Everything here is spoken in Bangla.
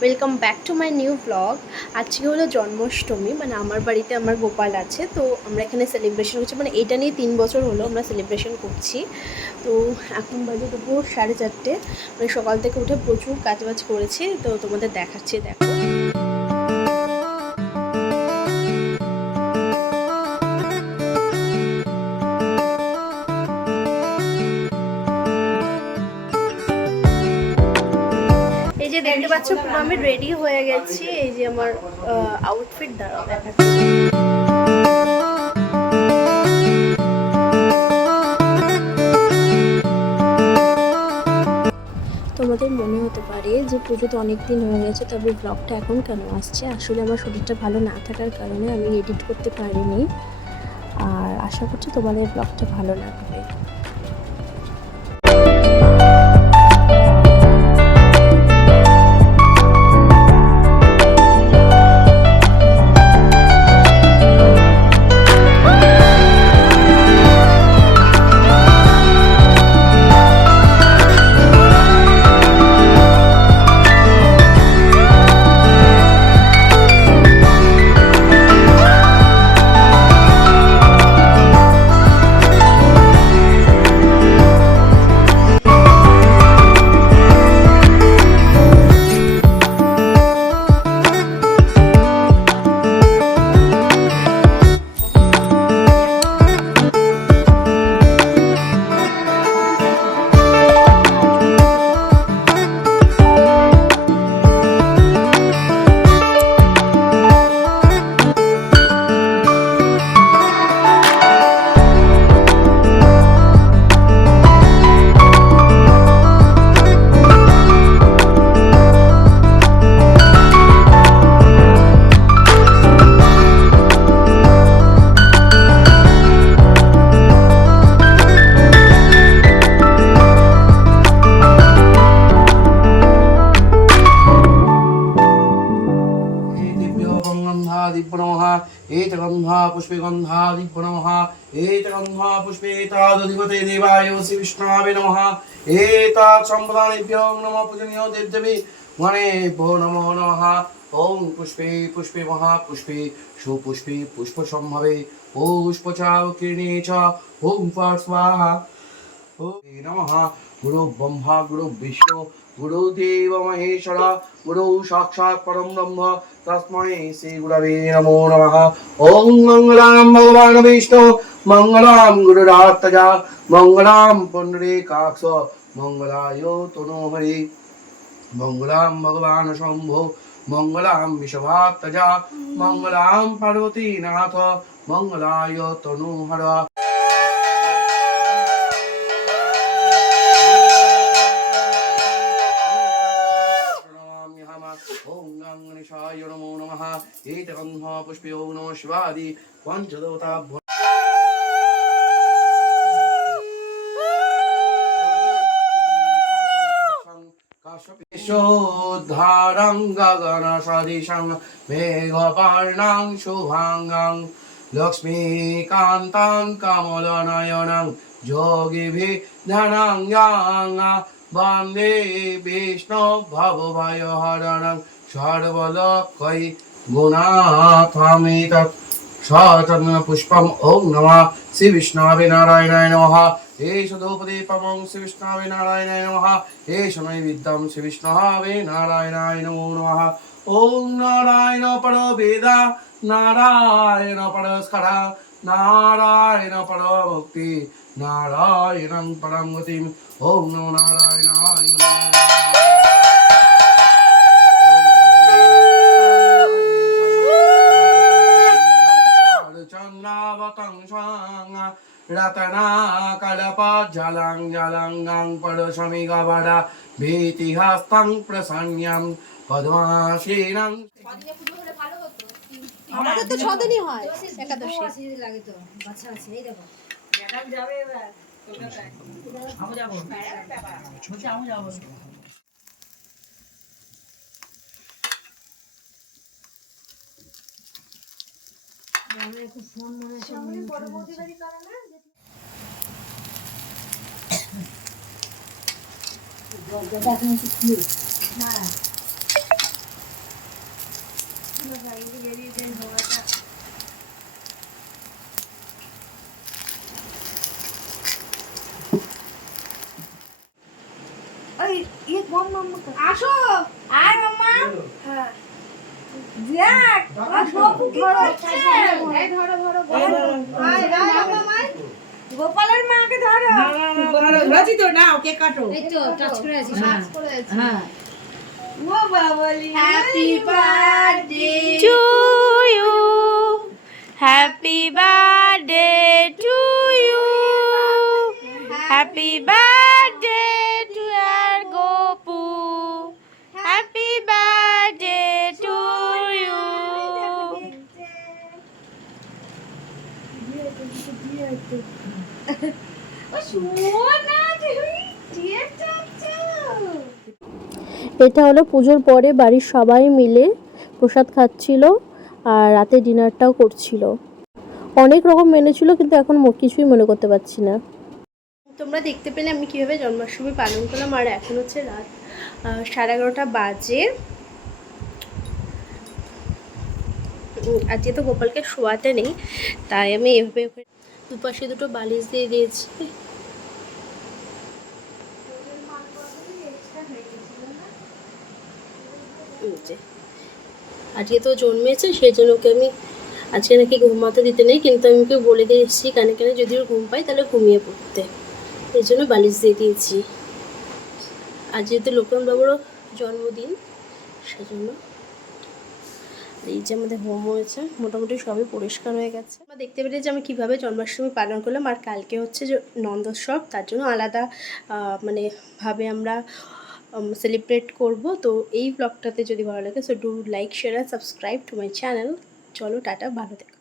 Welcome back to my new blog আজকে হলো জন্মাষ্টমী মানে আমার বাড়িতে আমার গোপাল আছে, তো আমরা এখানে সেলিব্রেশন করছি মানে এটা নিয়ে তিন বছর হলো আমরা সেলিব্রেশন করছি। তো এখন বাজে দুপুর সাড়ে চারটে মানে সকাল থেকে উঠে প্রচুর কাজবাজ করেছি, তো তোমাদের দেখাচ্ছি, দেখো। পুরো আমি রেডি হয়ে গেছি। এই যে আমার আউটফিট দেখাচ্ছি। তোমাদের মনে হতে পারে যে পুজো তো অনেক দিন হয়ে গেছে, তবে ব্লগটা এখন কেন আসছে? আসলে আমার শরীরটা ভালো না থাকার কারণে আমি এডিট করতে পারিনি। আর আশা করছি তোমাদের ব্লগটা ভালো লাগবে। एतगन्धा पुष्पे गन्धादिप्रणमः एतगन्धा पुष्पे तादधिपते देवाय श्री विष्णवे नमः एतात् सम्प्रदानेभ्यो नमः पूजनीयो देवदेवी गणेभ्यो नमो नमः ॐ पुष्पे पुष्पे महापुष्पे सुपुष्पे पुष्पसम्भवे पुष्पचाकिर्णे च ॐ নমঃ গুরু ব্রহ্মা গুরু বিষ্ণু গুরু দেব মহেশ্বর গুরু সাক্ষাৎ পরম ব্রহ্ম তস্মৈ শ্রী গুরবে নমো নমঃ ওং মঙ্গলাম ভগবান বিষ্ণু মঙ্গলাম গুরুরাত্মজা মঙ্গলাম পুণ্ডরী কাক্ষ মঙ্গলায় তনু হরি মঙ্গলাম ভগবান শম্ভো মঙ্গলাম বিশ্বভাত্মজা মঙ্গলাম পার্বতীনাথ মঙ্গলায় তনুহর नमः एतगन्ध पुष्पे ॐ नमः शिवादि पञ्चदेवता शोद्धारं गगनसदिशं मेघपर्णां शुभाङ्गं लक्ष्मीकान्तां कमलनयनं योगिभिः धनं याङ् वन्दे विष्णु भवभयहरणं सर्वलोकै गुणाथमितत् सचन्दनपुष्पम् ॐ नमः श्रीविष्णवे नारायणाय नमः एष धूपदीपमं श्रीविष्णवे नारायणाय नमः एष नैविद्यं श्रीविष्णवे नारायणाय नमो नमः ॐ नारायण परो वेदा नारायण परस्करा नारायण परमुक्ति नारायणं परं गतिम् ॐ नमो नारायणाय नमः চন্দ্রাবতং স্বাং রতনা কলপ জলং জলঙ্গং পরশমি গবরা ভীতিহস্তং প্রসন্যম পদ্মাসীনং আমাদের তো ছদিনই হয় একাদশী। লাগে তো বাচ্চা আছে এই দেখো। আমার এখন ফোন মনে আছে দরজাটা এখন একটু আসো। আয় মাম্মা। হ্যাঁ। দেখ আর কি করছে? এই ধরো ধরো আয় আয় মাম্মা আয়। গোপালের মাকে ধরো। ধরেছি তো না ওকে কাটো। এই তো টাচ করে আছি হ্যাঁ। হ্যাঁ। ও Babli happy birthday to you happy birthday to you happy birthday এটা হলো পুজোর পরে বাড়ির সবাই মিলে প্রসাদ খাচ্ছিল আর রাতে ডিনারটাও করছিল। অনেক রকম মেনু ছিল কিন্তু এখন মো- কিছুই মনে করতে পারছি না। তোমরা দেখতে পেলে আমি কীভাবে জন্মাষ্টমী পালন করলাম আর এখন হচ্ছে রাত সাড়ে এগারোটা বাজে। আজকে তো গোপালকে শোয়াতে নেই তাই আমি এভাবে দুপাশে দুটো বালিশ দিয়ে দিয়েছি। আজকে তো জন্মেছে, সেই জন্য ওকে আমি আজকে নাকি ঘুমাতে দিতে নেই, কিন্তু আমি ওকে বলে দিয়েছি কানে কানে, যদি ওর ঘুম পাই তাহলে ঘুমিয়ে পড়তে। এই জন্য বালিশ দিয়ে দিয়েছি। আজ যেহেতু লোকনাথ বাবুরও জন্মদিন সেজন্য এই যে আমাদের হোম হয়েছে, মোটামুটি সবই পরিষ্কার হয়ে গেছে। আমরা দেখতে পেরেছি যে আমি কীভাবে জন্মাষ্টমী পালন করলাম, আর কালকে হচ্ছে যে নন্দোৎসব, তার জন্য আলাদা মানে ভাবে আমরা সেলিব্রেট করব। তো এই ব্লগটাতে যদি ভালো লাগে so do like share subscribe to my channel চলো, টাটা, ভালো থেকো।